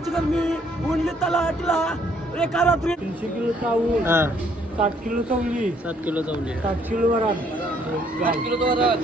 उन्हाची गरमी उडली तलाटला एका रात्री 300 किलो चावून 60 kilo Chavli 7 kilo Chavli 60 kilo वरण 8 किलो वरण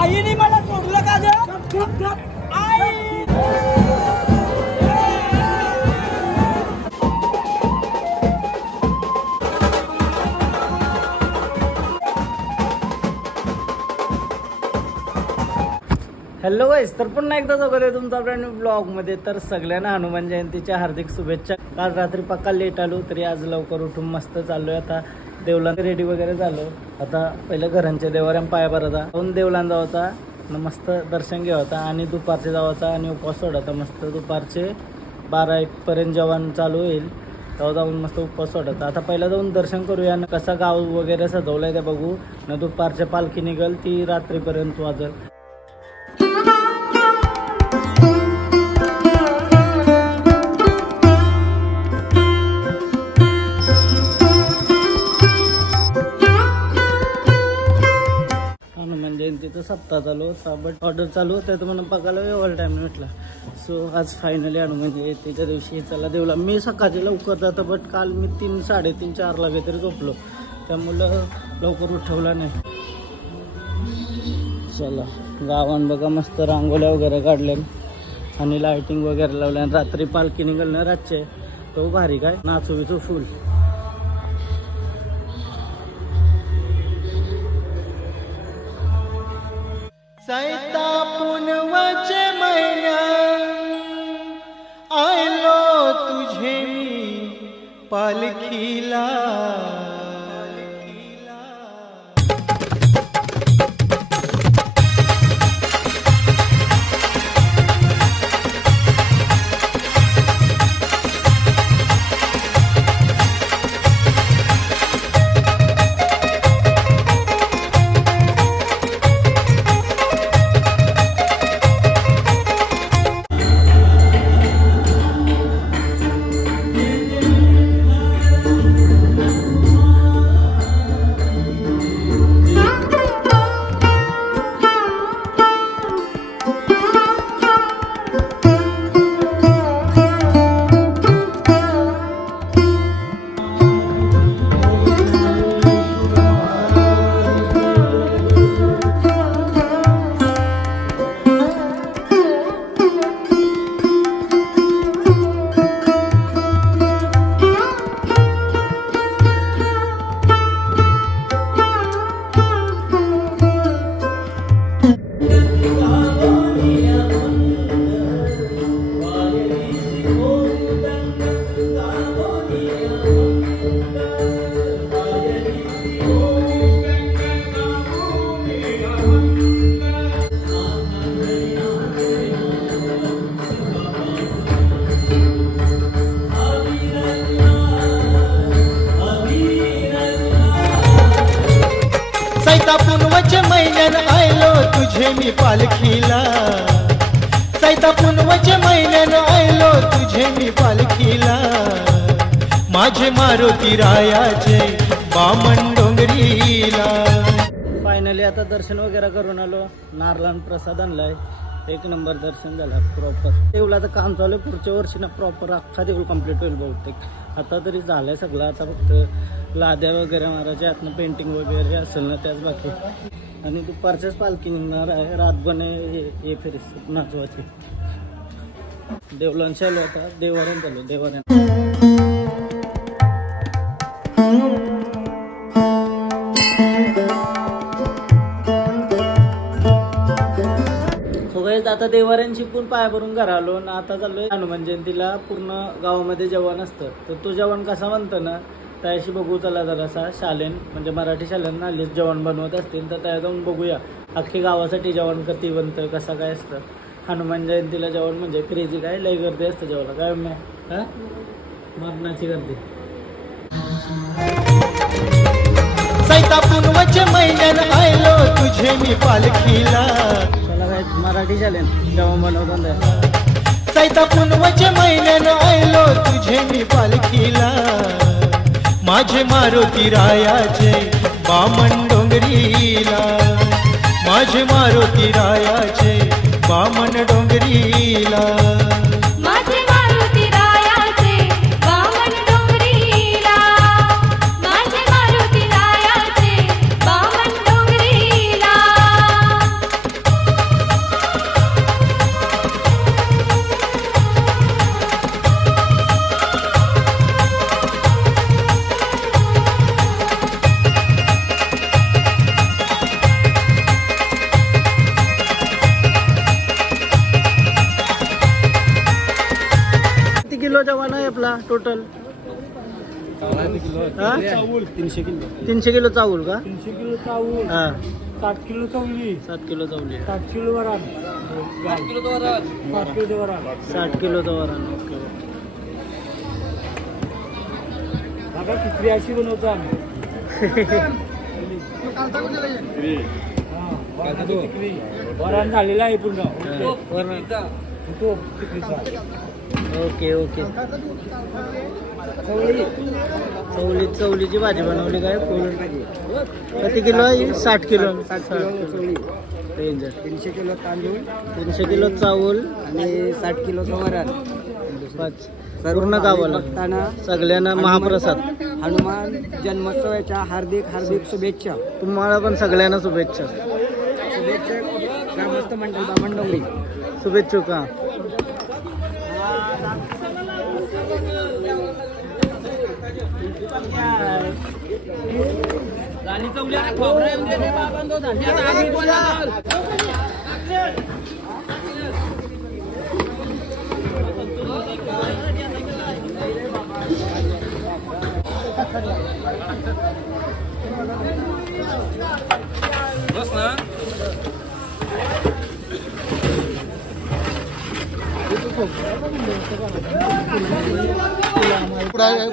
आईने मला सोडलं का ग आई हॅलो गाईस, तर पुन्हा एकदा वगैरे तुमचा ब्रँड ब्लॉग मध्ये. तर सगळ्यांना हनुमान जयंतीच्या हार्दिक शुभेच्छा. काल रात्री पक्का लेट आलो तरी आज लवकर उठून मस्त चाललोय. आता देवलांना रेडी वगैरे झालो. आता पहिलं घरांच्या देवाऱ्या पाया भरायचा, दोन देवलां जावाचा, मस्त दर्शन घ्यावता आणि दुपारचे जावाचा आणि उपवास सोडायचा. मस्त दुपारचे 12-1 पर्यंत जेवण चालू होईल तेव्हा जाऊन मस्त उपवास सोडायचा. आता पहिला जाऊन दर्शन करूया ना कसं गाव वगैरे सजवलंय ते बघू ना. दुपारच्या पालखी निघल ती रात्रीपर्यंत वाजल. जयंतीचा सप्ताह चालू होता बट ऑर्डर चालू होता तर म्हणून बघायला ओव्हर टाईम भेटला. सो आज फायनली हनुमान जयंतीच्या दिवशी चला देवला. मी सकाळची लवकर जातो बट काल मी 3, 3:30, 4 ला तरी झोपलो त्यामुळं लवकर उठवला नाही. चला गावान बघा मस्त रांगोळ्या वगैरे काढल्या आणि लायटिंग वगैरे लावल्या. रात्री पालखी निघाल रातचे तो भारी काय नाचू बिचू फुल. सैता पुनवचे मैया आयलो तुझे मी पालखीला. सैता पुनवचे महिन्यान आयलो तुझे मी पालखीला. सैता पुनवचे महिन्यान आयलो तुझे मी पालखीला. माझे मारुती रायाचे बामण डोंगरीला. फायनली आता दर्शन वगैरे करून आलो. नारळान प्रसाद आणलाय. 1 नंबर दर्शन झालं प्रॉपर. देवलाचं काम चालू आहे. पुढच्या वर्षी ना प्रॉपर अख्खा देऊळ कम्प्लीट होईल बहुतेक. आता तरी झालंय सगळं. आता फक्त लाद्या वगैरे मारायच्या आतनं पेंटिंग वगैरे असेल ना त्याच बाकी. आणि दुपारच्याच पालखी निघणार आहे. रातभर हे फेरीस नाचवायची. देवलांश आलो आता. देवाऱ्यान चालू देवाऱ्यान. आता देवाऱ्यांची पण पाया भरून घरा आलो ना. आता चाललोय हनुमान जयंतीला. पूर्ण गावामध्ये जेवण असतं तर तो जेवण कसा म्हणतं ना त्याशी बघू. चला जरासा शालेन म्हणजे मराठी शालेन ना जेवण बनवत असतील तर त्या जाऊन बघूया. अख्खी गावासाठी जेवण कधी बनतं कसं काय असतं. हनुमान जयंतीला जेवण म्हणजे क्रेझी काय लई गर्दी असतं जेवण काय मरणाची गर्दी. सैता पुनवचे महिन्यान आयलो तुझे मी पालखीला. चला काय मराठी शालेन जेवण बनवतात. सैता पुनवचे महिन्यान आयलो तुझे मी पालखी माझे मारुती रायाचे बामण डोंगरीला, माझे मारुती रायाचे बामण डोंगरीला, माझे मारुती रायाचे बामण डोंगरीला, माझे मारुती रायाचे बामण डोंगरीला. किती किलो जवान आहे आपला टोटल? 300 किलो 300 किलो चावल का? 300 किलो चावल, हा 60 किलो चवली, 7 किलो चावली, 60 किलो वरण, 60 किलो वरण, 60 किलो वरण. 60 किलोचं वरण. ओके. बघा खिचडी अशी बनवतो आम्ही. वरण झालेलं आहे पूर्ण. Okay okay. चवलीची भाजी बनवली काय? किती किलो आहे? 60 किलो. 300 किलो तांदूळ, 300 किलो चावल आणि 60 किलोचं वरण. पूर्ण गावाला सगळ्यांना महाप्रसाद. हनुमान जन्मोत्सवाच्या हार्दिक हार्दिक शुभेच्छा. तुम्हाला पण सगळ्यांना शुभेच्छा. शुभेच्छा ग्रामस्थ मंडळ बामण डोंगरी. शुभेच्छुका.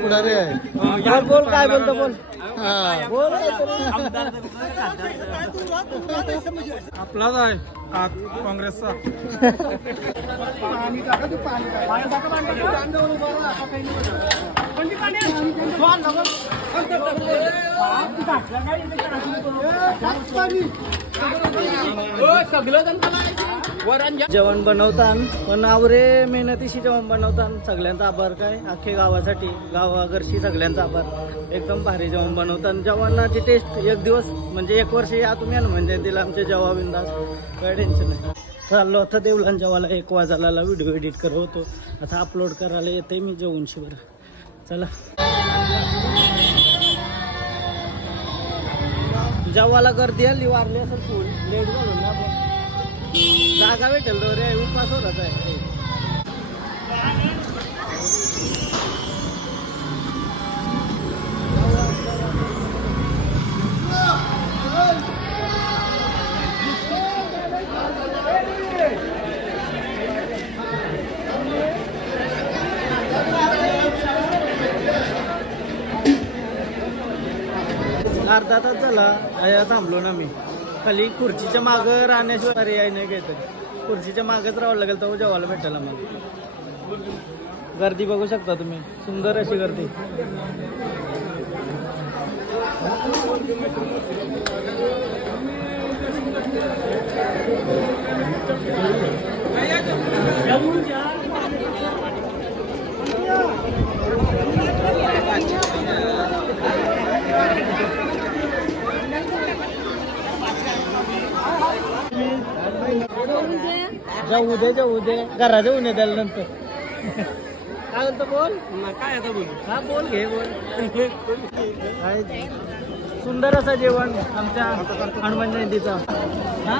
पुढारी आहे. बोल काय बोलतो बोल. बोल. आपलाच आहे काँग्रेसचा. जेवण बनवतान पण आवरे मेहनतीशी जेवण बनवतान. सगळ्यांचा आभार काय अख्खे गावासाठी गावाघरशी सगळ्यांचा आभार. एकदम भारी जेवण बनवतान. जेवणाची टेस्ट एक दिवस म्हणजे 1 वर्ष या तुम्ही म्हणजे दिला आमच्या जेवा बिंदास. काय टेन्शन नाही. चाललो आता देवलान जेवायला. 1 वाजायला व्हिडिओ एडिट करत होतो. आता अपलोड करायला येते मी जेवून शिवर. चला जेवायला गर्दी आली वारली असेल फुल. लेट झालो ना जागा भेटेल तो रे. उपास होता आहे. अर्धा तास झाला थांबलो ना मी. खाली खुर्चीच्या मागं राहण्याशिवाय पर्याय नाही काहीतरी. खुर्चीच्या मागच राहावं लागेल तर जेवायला भेटेल मला. गर्दी बघू शकता तुम्ही. सुंदर अशी गर्दी. जाऊ दे घरा जाऊन येत्याला नंतर. काय बोलतो बोल. काय आता बोल. हा बोल घे बोल. काय सुंदर असं जेवण आमच्या हनुमान जयंतीचा. हा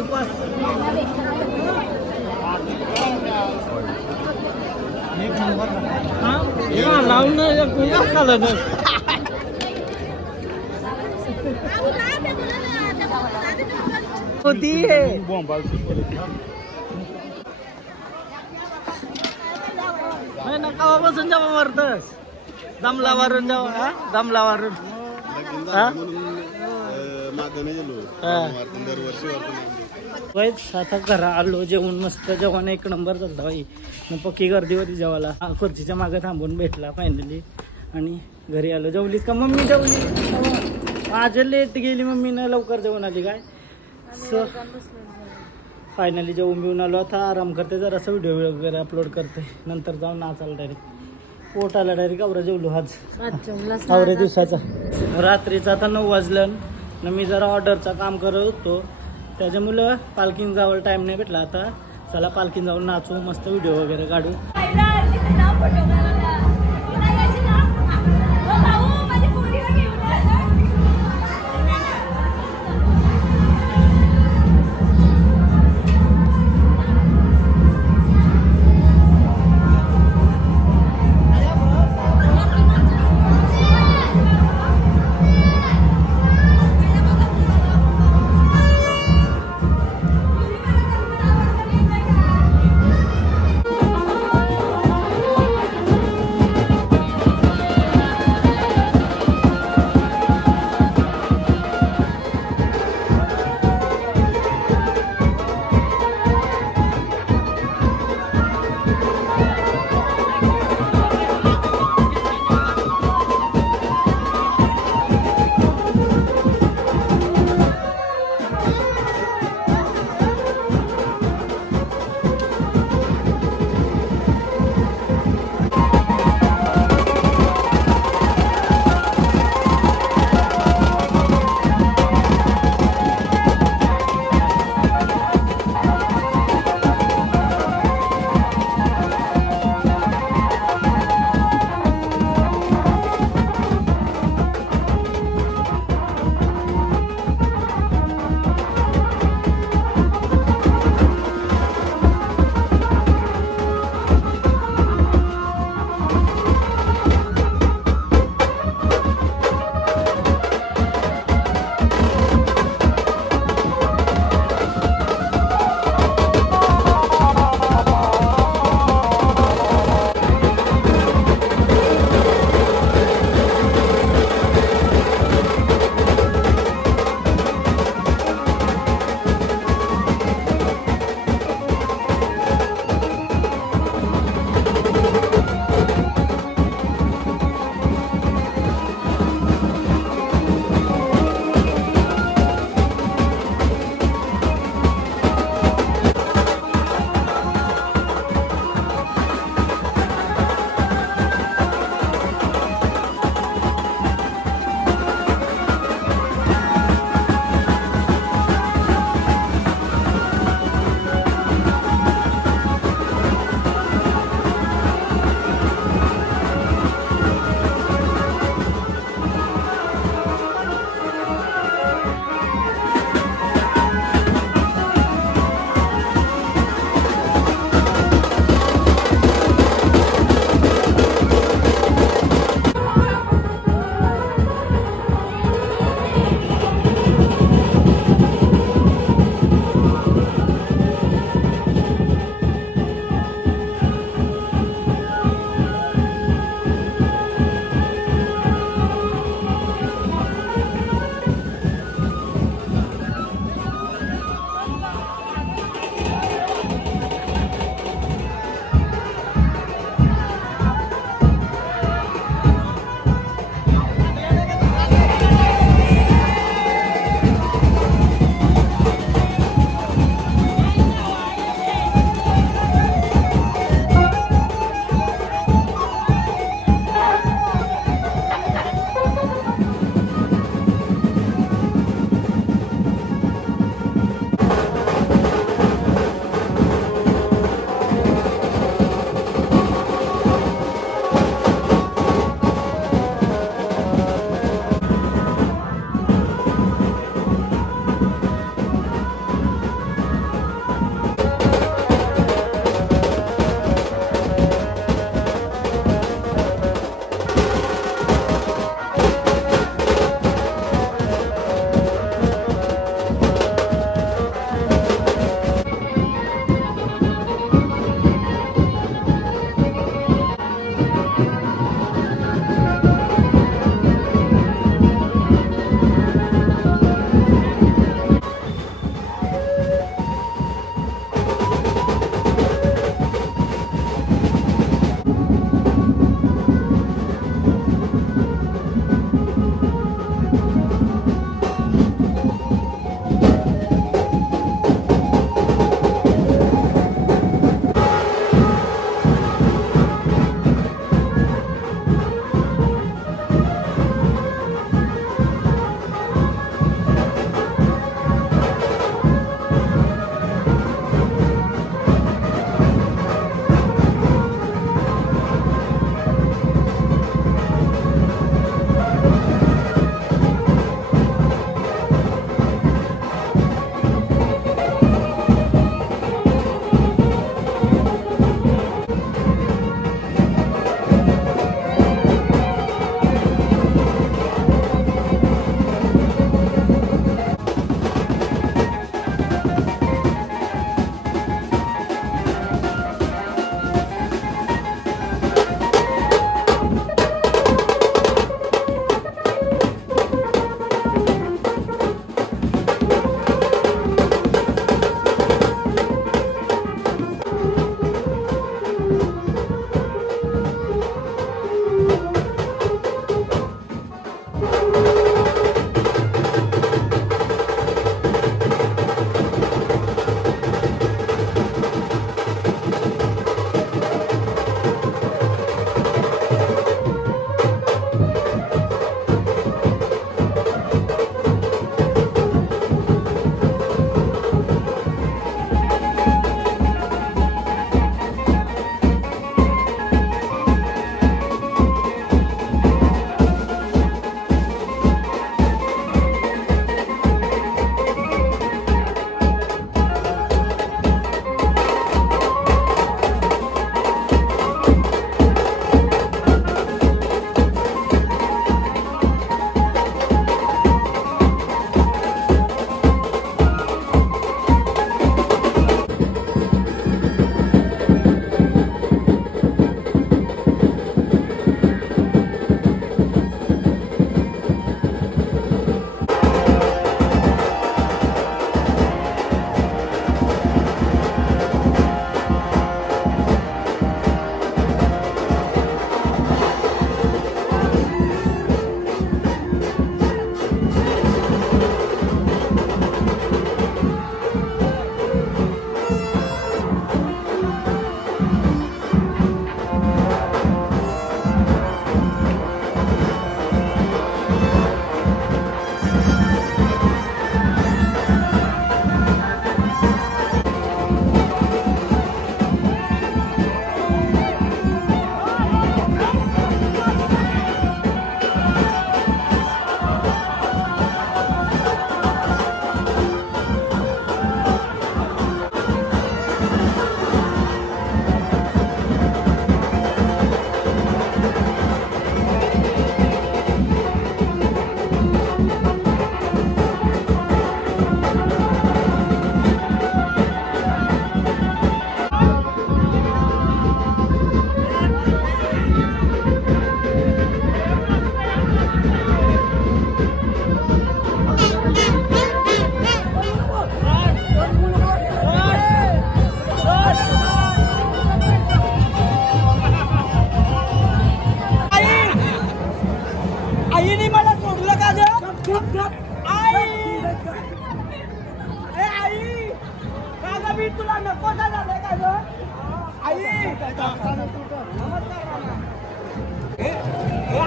उपास लावून खालं होती आहे. नकावापासून जेव्हा मारतस दमलावरून जेव्हा दमलावरून वाईच आता घरा आलो, जेवण मस्त, जेवण एक नंबर झालं बाई. मग पक्की गर्दी होती जेवायला. खुर्चीच्या मागे थांबून भेटला फायनली आणि घरी आलो. जेवलीस का मम्मी? जेवली. आज लेट गेली मम्मीनं, लवकर जेवण आली काय. सो फायनली जेवून बिवून आलो. आता आराम करते, जरासा व्हिडिओ वगैरे अपलोड करते, नंतर जाऊन नाचायला डायरेक्ट. पोट आला डायरेक्ट. आवरा जेवलो आज आवरे दिवसाचा. रात्रीचा आता 9 वाजलं ना. मी जरा ऑर्डरचा काम करत होतो, त्याच्यामुळं पालखीन जावं टाइम नाही भेटला. आता चला पालखीन जाऊन नाचू, मस्त व्हिडिओ वगैरे काढू.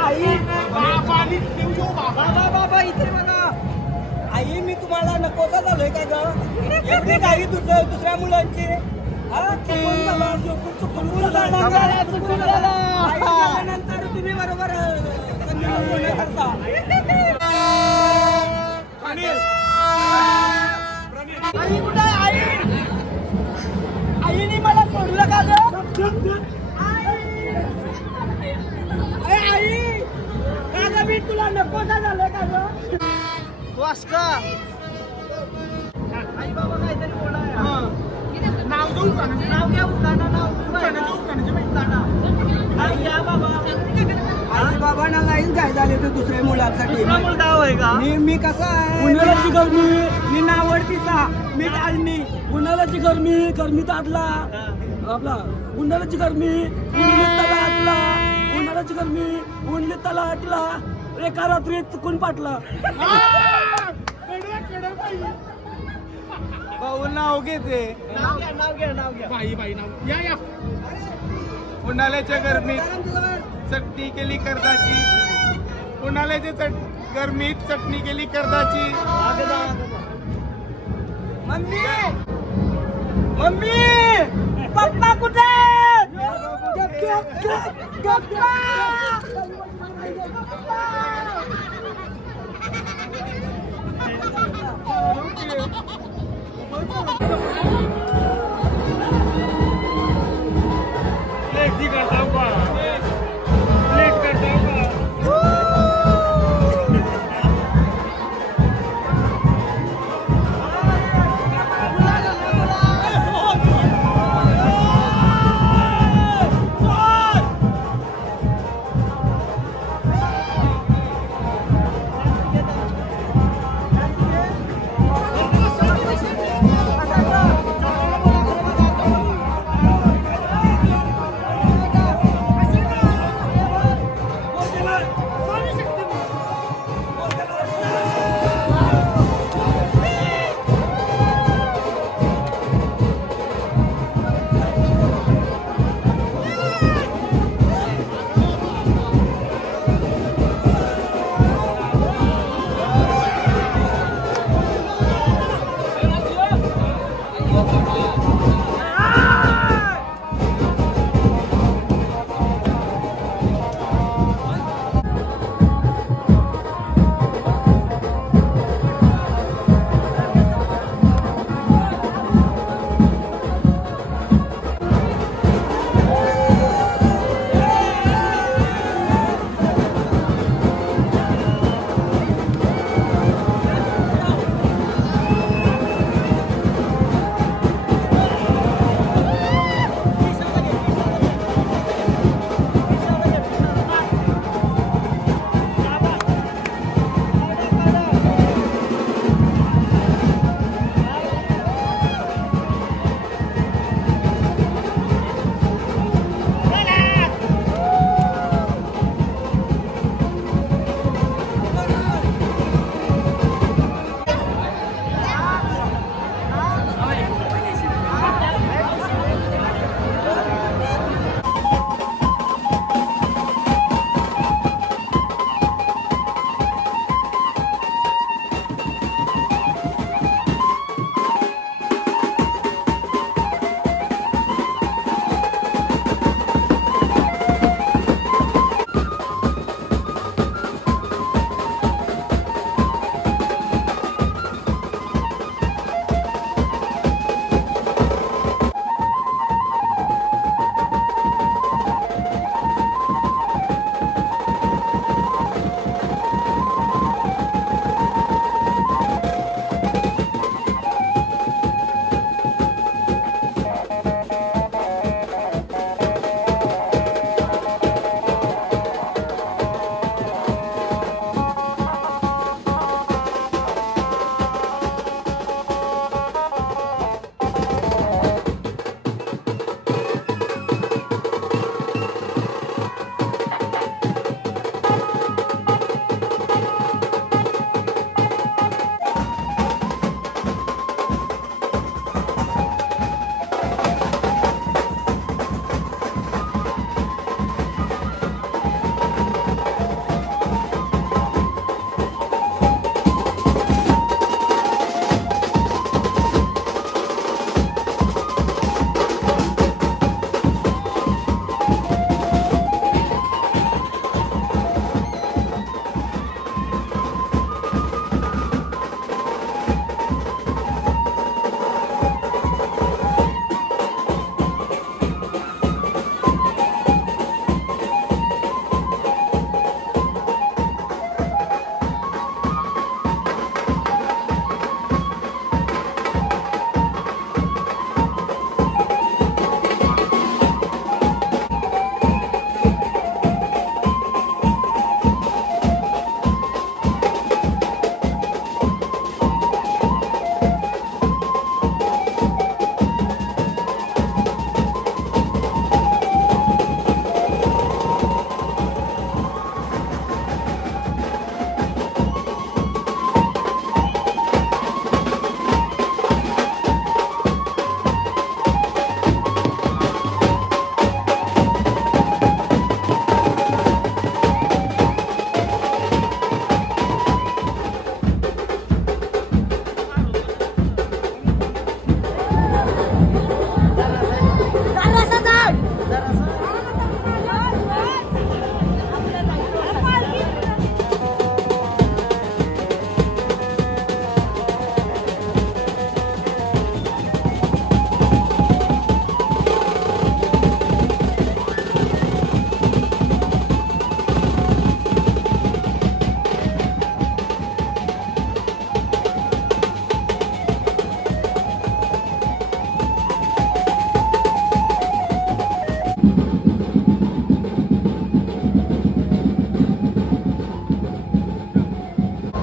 आई बाबा इथे बघा. आई मी तुम्हाला नकोसा झालोय का ग? एवढी गाडी दुसऱ्या मुलांची नंतर तुम्ही बरोबर आई कुठे आई आईने मला सोडलं का ग? आई का ग मी तुला नकोसा झालंय का ग? का आई बाबा काहीतरी बोला नाव घेऊ का? नाव घेऊ का? नाव बाबा आई बाबा ना लाईन काय झाले ते दुसऱ्या मुलांसाठी आहे का? मी कसा आहे उन्हाळ्याची गरमी मी नावडतीचा मी काढणी उन्हाळ्याची गरमीत आटला आपला उन्हाळ्याची गरमी उन्हाळ्याची गरमी उन्हाळ्यात त्याला आटला एका रात्रीत चुकून पाटला. भाऊ नाव घेते नाव घ्या बाई नाव या उन्हाळ्याच्या गरमीत चटणी केली कर्जाची उन्हाळ्याच्या गरमीत चटणी केली कर्जाची. मम्मी पप्पा कुठे?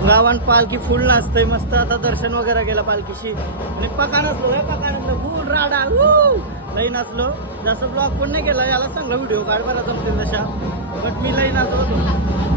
गावात पालखी फुल नाचतंय मस्त. आता दर्शन वगैरे केलं पालखीशी आणि पका नसलो फुल राडा लई नाचलो. जास्त ब्लॉग पण नाही केला, याला चांगला व्हिडिओ काढ बरा जमतील तशा, बट मी लई नाचलो.